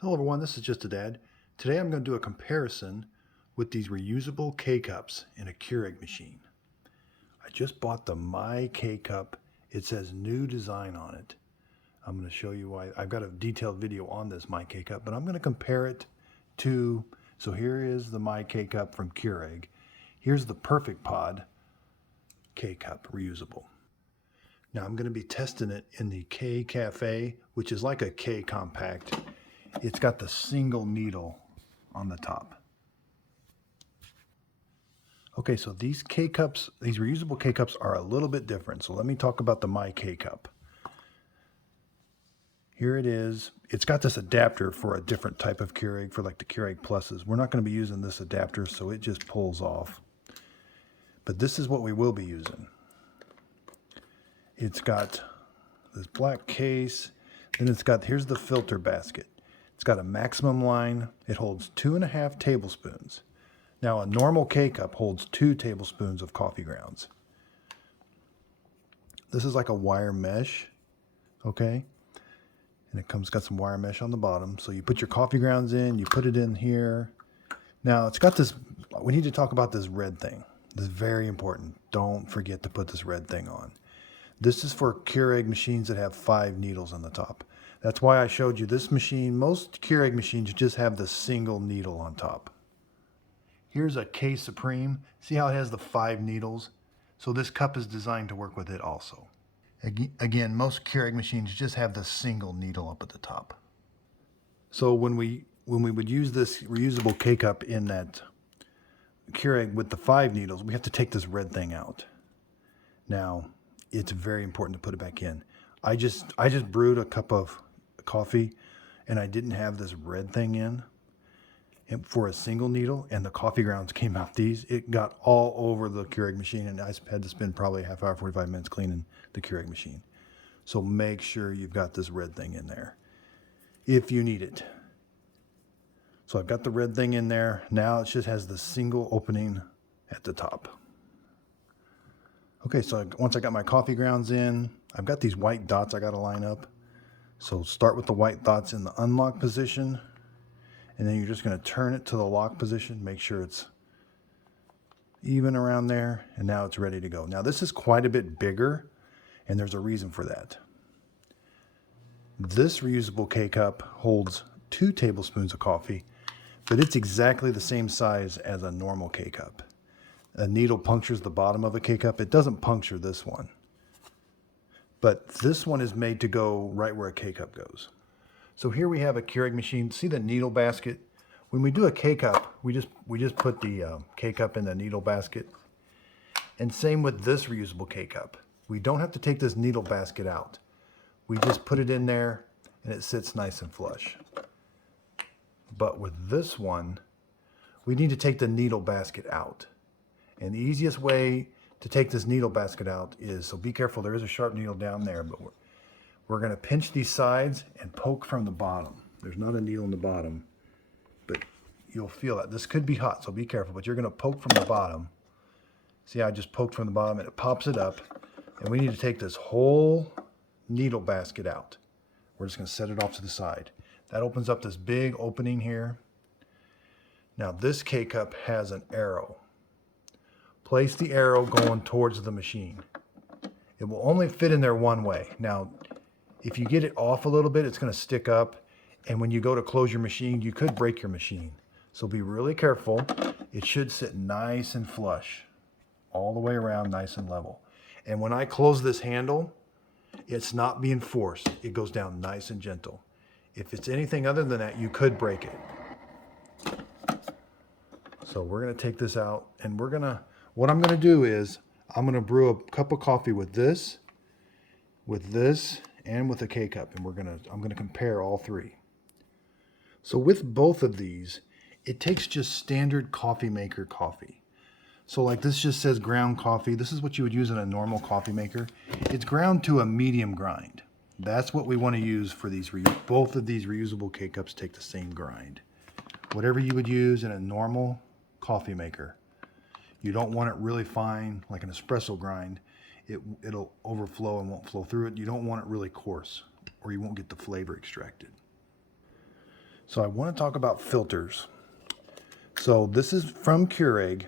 Hello everyone, this is Just a Dad. Today I'm going to do a comparison with these reusable K-Cups in a Keurig machine. I just bought the My K-Cup. It says new design on it. I'm going to show you why. I've got a detailed video on this My K-Cup, but I'm going to compare it to, so here is the My K-Cup from Keurig. Here's the Perfect Pod K-Cup reusable. Now I'm going to be testing it in the K Cafe, which is like a K Compact. It's got the single needle on the top. Okay, so these K-Cups, these reusable K-Cups are a little bit different. So let me talk about the My K-Cup. Here it is. It's got this adapter for a different type of Keurig, for like the Keurig Pluses. We're not going to be using this adapter, so it just pulls off. But this is what we will be using. It's got this black case. Then it's got, here's the filter basket. It's got a maximum line. It holds 2.5 tablespoons. Now a normal K-Cup holds 2 tablespoons of coffee grounds. This is like a wire mesh, okay? And it got some wire mesh on the bottom. So you put your coffee grounds in, you put it in here. Now it's got this, we need to talk about this red thing. This is very important. Don't forget to put this red thing on. This is for Keurig machines that have 5 needles on the top. That's why I showed you this machine. Most Keurig machines just have the single needle on top. Here's a K Supreme. See how it has the 5 needles? So this cup is designed to work with it also. Again, most Keurig machines just have the single needle up at the top. So when we would use this reusable K-Cup in that Keurig with the 5 needles, we have to take this red thing out. Now, it's very important to put it back in. I just brewed a cup of coffee and I didn't have this red thing in for a single needle, and the coffee grounds came out these. It got all over the Keurig machine, and I had to spend probably a half hour, 45 minutes cleaning the Keurig machine. So make sure you've got this red thing in there if you need it. So I've got the red thing in there. Now it just has the single opening at the top. Okay, so once I got my coffee grounds in, I've got these white dots I got to line up. So start with the white dots in the unlock position, and then you're just going to turn it to the lock position, make sure it's even around there, and now it's ready to go. Now this is quite a bit bigger, and there's a reason for that. This reusable K-Cup holds 2 tablespoons of coffee, but it's exactly the same size as a normal K-Cup. A needle punctures the bottom of a K-Cup. It doesn't puncture this one. But this one is made to go right where a K-Cup goes. So here we have a Keurig machine. See the needle basket? When we do a K-Cup, we just put the K-Cup in the needle basket. And same with this reusable K-Cup. We don't have to take this needle basket out. We just put it in there and it sits nice and flush. But with this one, we need to take the needle basket out. And the easiest way to take this needle basket out is, so be careful, there is a sharp needle down there, but we're going to pinch these sides and poke from the bottom. There's not a needle in the bottom, but you'll feel that. This could be hot, so be careful, but you're going to poke from the bottom. See how I just poked from the bottom and it pops it up. And we need to take this whole needle basket out. We're just going to set it off to the side. That opens up this big opening here. Now this K-Cup has an arrow. Place the arrow going towards the machine. It will only fit in there one way. Now, if you get it off a little bit, it's going to stick up. And when you go to close your machine, you could break your machine. So be really careful. It should sit nice and flush, all the way around, nice and level. And when I close this handle, it's not being forced. It goes down nice and gentle. If it's anything other than that, you could break it. So we're going to take this out, and what I'm going to do is I'm going to brew a cup of coffee with this, and with a K-Cup, and I'm going to compare all 3. So with both of these, it takes just standard coffee maker coffee. So like this just says ground coffee. This is what you would use in a normal coffee maker. It's ground to a medium grind. That's what we want to use for these. Both of these reusable K-Cups take the same grind. Whatever you would use in a normal coffee maker. You don't want it really fine, like an espresso grind. It'll overflow and won't flow through it. You don't want it really coarse, or you won't get the flavor extracted. So I want to talk about filters. So this is from Keurig.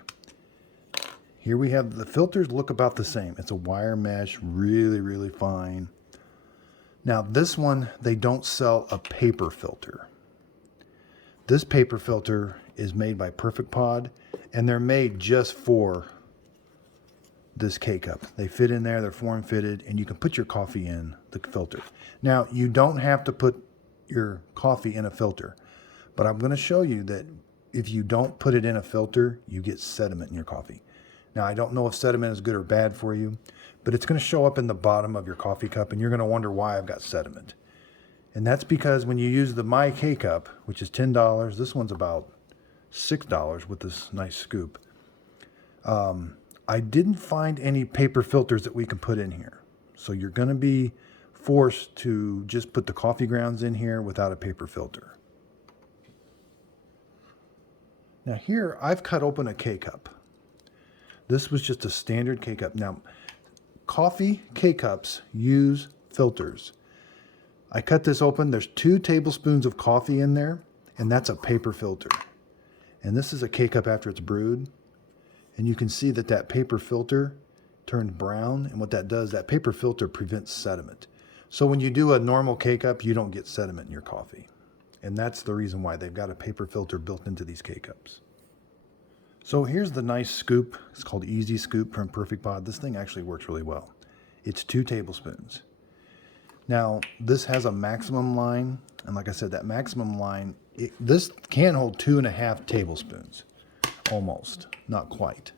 Here we have the filters look about the same. It's a wire mesh, really, really fine. Now this one, they don't sell a paper filter. This paper filter is made by Perfect Pod, and they're made just for this K-Cup. They fit in there, they're form fitted, and you can put your coffee in the filter. Now, you don't have to put your coffee in a filter, but I'm going to show you that if you don't put it in a filter, you get sediment in your coffee. Now, I don't know if sediment is good or bad for you, but it's going to show up in the bottom of your coffee cup, and you're going to wonder why I've got sediment. And that's because when you use the My K-Cup, which is $10, this one's about $6 with this nice scoop. I didn't find any paper filters that we can put in here. So you're going to be forced to just put the coffee grounds in here without a paper filter. Now here, I've cut open a K-Cup. This was just a standard K-Cup. Now, coffee K-Cups use filters. I cut this open. There's 2 tablespoons of coffee in there, and that's a paper filter. And this is a K-Cup after it's brewed. And you can see that that paper filter turned brown. And what that does, that paper filter prevents sediment. So when you do a normal K-Cup, you don't get sediment in your coffee. And that's the reason why they've got a paper filter built into these K-Cups. So here's the nice scoop. It's called Easy Scoop from Perfect Pod. This thing actually works really well. It's 2 tablespoons. Now, this has a maximum line. And like I said, that maximum line, this can hold 2.5 tablespoons. Almost, not quite.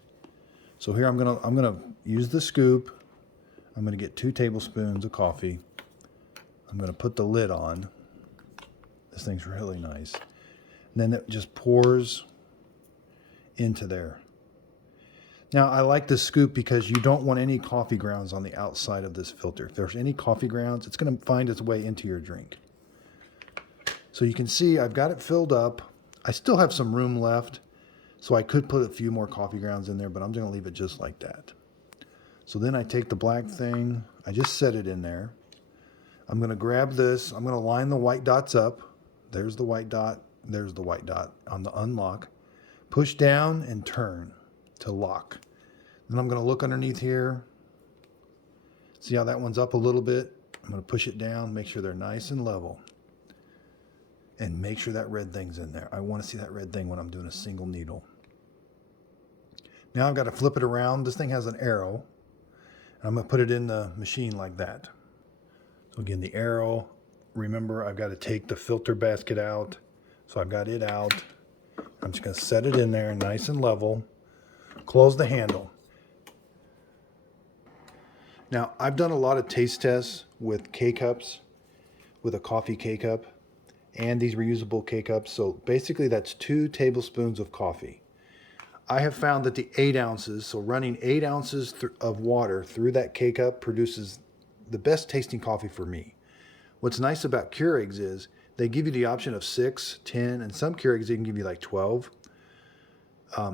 So here I'm gonna use the scoop. I'm gonna get 2 tablespoons of coffee. I'm gonna put the lid on. This thing's really nice. And then it just pours into there. Now I like this scoop because you don't want any coffee grounds on the outside of this filter. If there's any coffee grounds, it's gonna find its way into your drink. So you can see I've got it filled up. I still have some room left. So I could put a few more coffee grounds in there, but I'm going to leave it just like that. So then I take the black thing. I just set it in there. I'm going to grab this. I'm going to line the white dots up. There's the white dot. There's the white dot on the unlock. Push down and turn to lock. Then I'm going to look underneath here. See how that one's up a little bit? I'm going to push it down, make sure they're nice and level. And make sure that red thing's in there. I want to see that red thing when I'm doing a single needle. Now I've got to flip it around. This thing has an arrow. And I'm going to put it in the machine like that. So again, the arrow, remember I've got to take the filter basket out. So I've got it out. I'm just going to set it in there nice and level. Close the handle. Now I've done a lot of taste tests with K-Cups, with a coffee K-Cup, and these reusable K-Cups. So basically that's 2 tablespoons of coffee. I have found that the 8 ounces, so running 8 ounces of water through that K-Cup produces the best tasting coffee for me. What's nice about Keurigs is they give you the option of 6, 10, and some Keurigs they can give you like 12.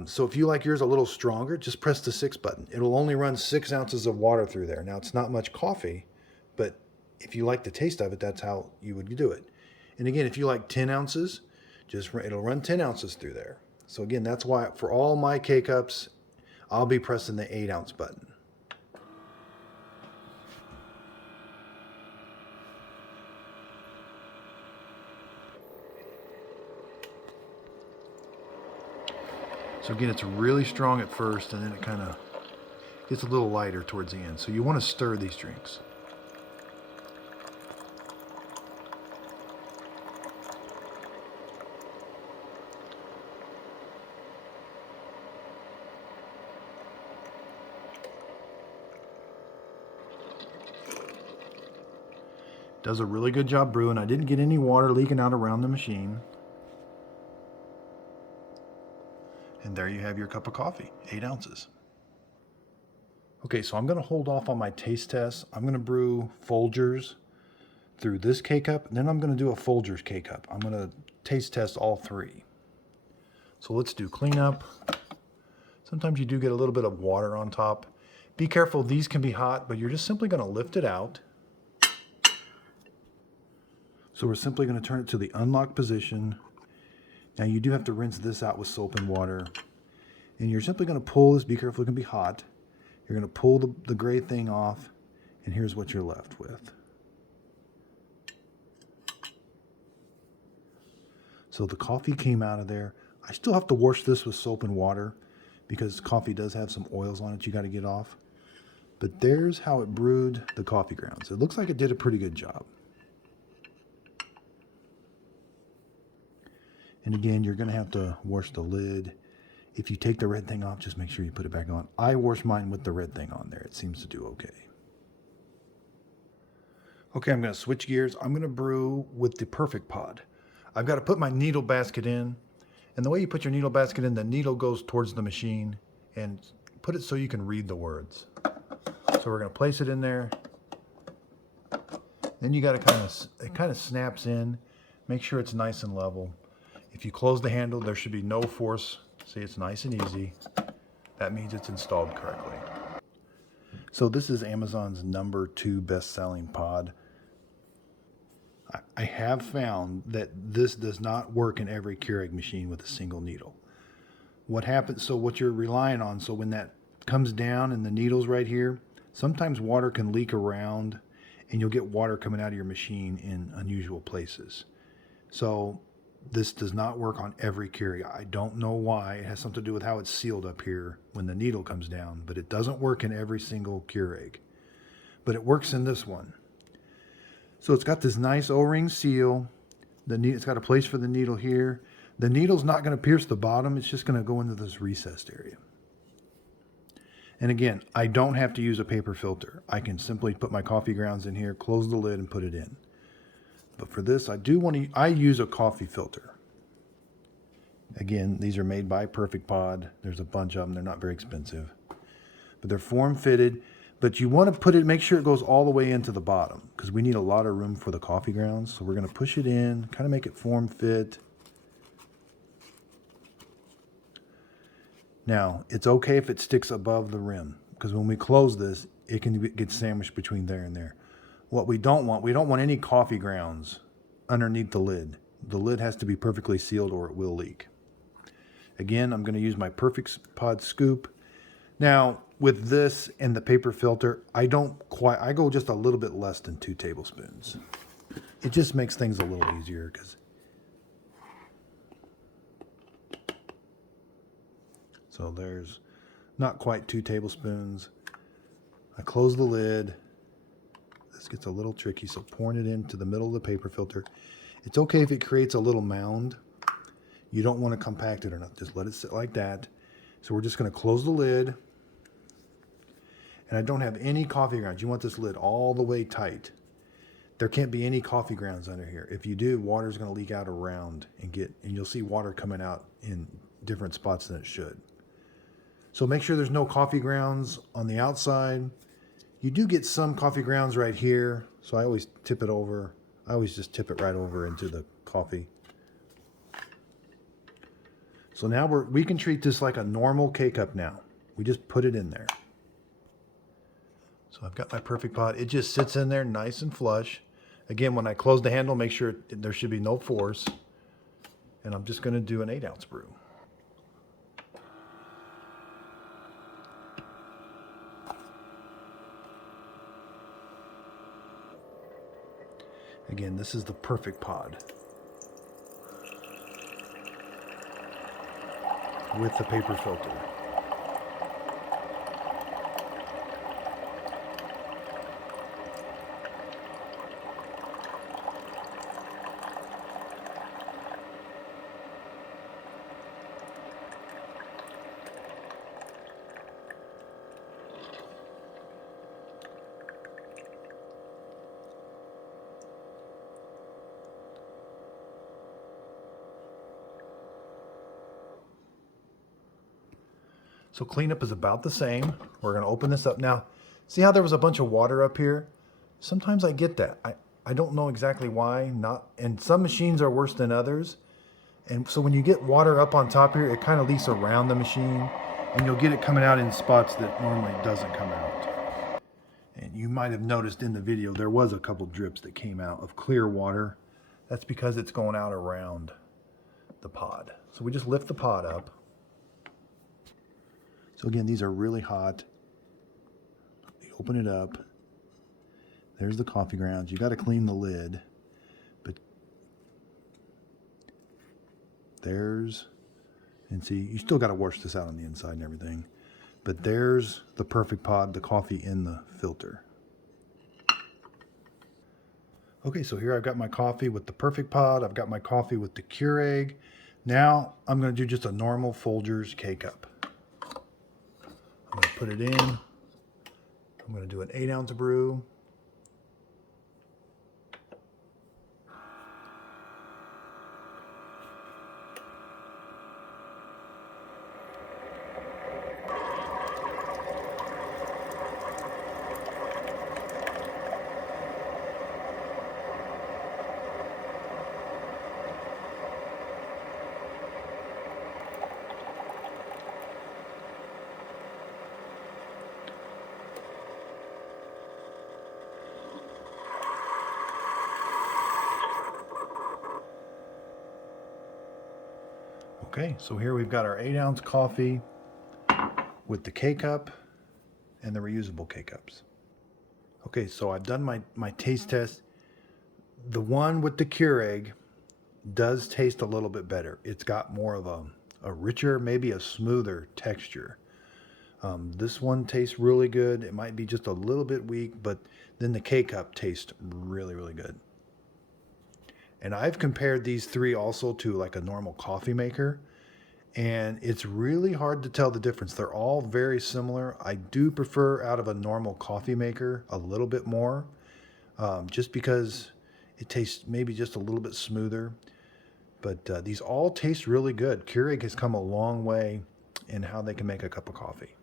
So if you like yours a little stronger, just press the 6 button. It'll only run 6 ounces of water through there. Now it's not much coffee, but if you like the taste of it, that's how you would do it. And again, if you like 10 ounces, it'll run 10 ounces through there. So again, that's why for all my K-Cups, I'll be pressing the 8 ounce button. So again, it's really strong at first, and then it kind of gets a little lighter towards the end. So you want to stir these drinks. Does a really good job brewing. I didn't get any water leaking out around the machine. And there you have your cup of coffee, 8 ounces. Okay, so I'm going to hold off on my taste test. I'm going to brew Folgers through this K-Cup, and then I'm going to do a Folgers K-Cup. I'm going to taste test all 3. So let's do cleanup. Sometimes you do get a little bit of water on top. Be careful, these can be hot, but you're just simply going to lift it out. So we're simply going to turn it to the unlock position. Now you do have to rinse this out with soap and water. And you're simply going to pull this, be careful, it can be hot. You're going to pull the gray thing off, and here's what you're left with. So the coffee came out of there. I still have to wash this with soap and water because coffee does have some oils on it you got to get off. But there's how it brewed the coffee grounds. It looks like it did a pretty good job. And again, you're going to have to wash the lid. If you take the red thing off, just make sure you put it back on. I wash mine with the red thing on there. It seems to do okay. Okay, I'm going to switch gears. I'm going to brew with the Perfect Pod. I've got to put my needle basket in. And the way you put your needle basket in, the needle goes towards the machine. And put it so you can read the words. So we're going to place it in there. Then you got to it kind of snaps in. Make sure it's nice and level. If you close the handle, there should be no force. See, it's nice and easy. That means it's installed correctly. So this is Amazon's #2 best-selling pod. I have found that this does not work in every Keurig machine with a single needle. What happens, so what you're relying on, so when that comes down and the needle's right here, sometimes water can leak around and you'll get water coming out of your machine in unusual places. So this does not work on every Keurig. I don't know why. It has something to do with how it's sealed up here when the needle comes down, but it doesn't work in every single Keurig. But it works in this one. So it's got this nice O-ring seal. It's got a place for the needle here. The needle's not going to pierce the bottom. It's just going to go into this recessed area. And again, I don't have to use a paper filter. I can simply put my coffee grounds in here, close the lid, and put it in. But for this, I use a coffee filter. Again, these are made by Perfect Pod. There's a bunch of them. They're not very expensive. But they're form-fitted. But you want to make sure it goes all the way into the bottom because we need a lot of room for the coffee grounds. So we're going to push it in, kind of make it form-fit. Now, it's okay if it sticks above the rim because when we close this, it can get sandwiched between there and there. What we don't want any coffee grounds underneath the lid. The lid has to be perfectly sealed or it will leak. Again, I'm going to use my Perfect Pod scoop. Now, with this and the paper filter, I go just a little bit less than 2 tablespoons. It just makes things a little easier so there's not quite 2 tablespoons. I close the lid. This gets a little tricky, so pouring it into the middle of the paper filter. It's okay if it creates a little mound. You don't want to compact it or not. Just let it sit like that. So we're just going to close the lid. And I don't have any coffee grounds. You want this lid all the way tight. There can't be any coffee grounds under here. If you do, water's going to leak out around and you'll see water coming out in different spots than it should. So make sure there's no coffee grounds on the outside. You do get some coffee grounds right here, so I always tip it over. I always just tip it right over into the coffee. So now we can treat this like a normal K-Cup now. We just put it in there. So I've got my Perfect Pod. It just sits in there nice and flush. Again, when I close the handle, make sure there should be no force. And I'm just going to do an 8-ounce brew. Again, this is the Perfect Pod with the paper filter. So cleanup is about the same. We're going to open this up. Now, see how there was a bunch of water up here? Sometimes I get that. I don't know exactly why. And some machines are worse than others. And so when you get water up on top here, it kind of leaks around the machine. And you'll get it coming out in spots that normally doesn't come out. And you might have noticed in the video, there was a couple drips that came out of clear water. That's because it's going out around the pod. So we just lift the pod up. So again, these are really hot. You open it up. There's the coffee grounds. You got to clean the lid, but there's, and see, you still got to wash this out on the inside and everything, but there's the perfect pod, the coffee in the filter. Okay, so here I've got my coffee with the perfect pod. I've got my coffee with the Keurig. Now I'm going to do just a normal Folgers K-Cup. I'm going to put it in. I'm going to do an 8-ounce brew. Okay, so here we've got our 8-ounce coffee with the K-Cup and the reusable K-Cups. Okay, so I've done my taste test. The one with the Keurig does taste a little bit better. It's got more of a richer, maybe a smoother texture. This one tastes really good. It might be just a little bit weak, but then the K-Cup tastes really, really good. And I've compared these three also to like a normal coffee maker, and it's really hard to tell the difference. They're all very similar. I do prefer out of a normal coffee maker a little bit more, just because it tastes maybe just a little bit smoother. But these all taste really good. Keurig has come a long way in how they can make a cup of coffee.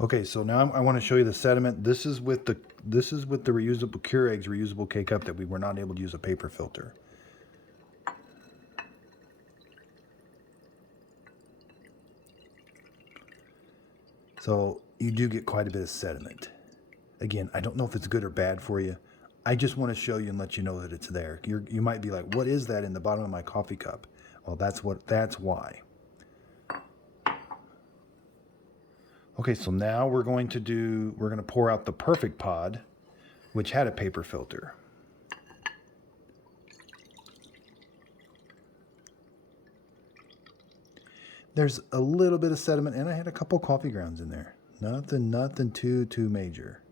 Okay, so now I want to show you the sediment. This is with the reusable Keurig's reusable K-Cup that we were not able to use a paper filter. So you do get quite a bit of sediment. Again, I don't know if it's good or bad for you. I just want to show you and let you know that it's there. You might be like, what is that in the bottom of my coffee cup? Well, that's why. Okay, so now we're going to pour out the perfect pod, which had a paper filter. There's a little bit of sediment, and I had a couple coffee grounds in there. Nothing too major.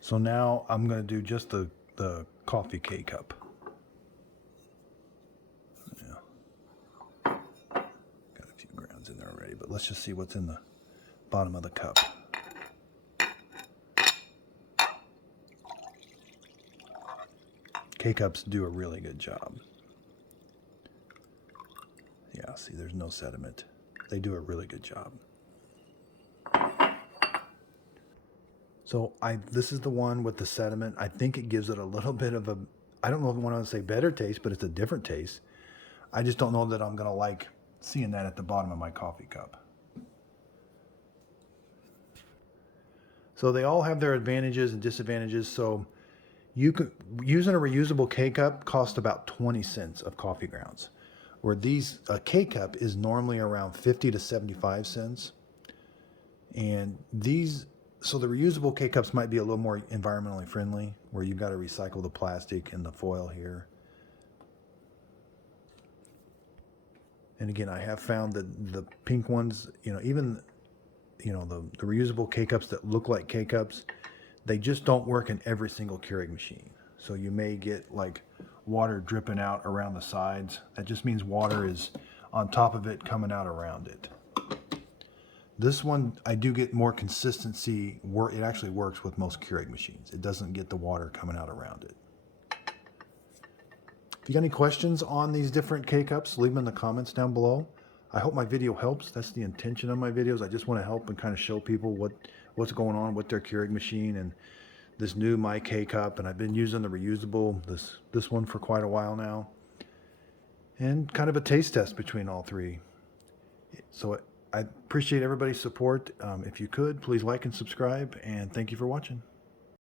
So now I'm going to do just the coffee K-Cup. In there already, but let's just see what's in the bottom of the cup. K-Cups do a really good job. Yeah, see, there's no sediment. They do a really good job. So this is the one with the sediment. I think it gives it a little bit of a, I don't know if I want to say better taste, but it's a different taste. I just don't know that I'm going to like seeing that at the bottom of my coffee cup. So they all have their advantages and disadvantages. So using a reusable K-Cup costs about 20 cents of coffee grounds, where a K-Cup is normally around 50 to 75 cents. And so the reusable K-Cups might be a little more environmentally friendly, where you've got to recycle the plastic and the foil here. And again, I have found that the pink ones, even the reusable K-Cups that look like K-Cups, they just don't work in every single Keurig machine. So you may get like water dripping out around the sides. That just means water is on top of it coming out around it. This one, I do get more consistency. It actually works with most Keurig machines. It doesn't get the water coming out around it. If you got any questions on these different K-Cups, leave them in the comments down below. I hope my video helps. That's the intention of my videos. I just want to help and kind of show people what's going on with their Keurig machine and this new My K-Cup. And I've been using the reusable, this one for quite a while now. And kind of a taste test between all three. So I appreciate everybody's support. If you could, please like and subscribe, and thank you for watching.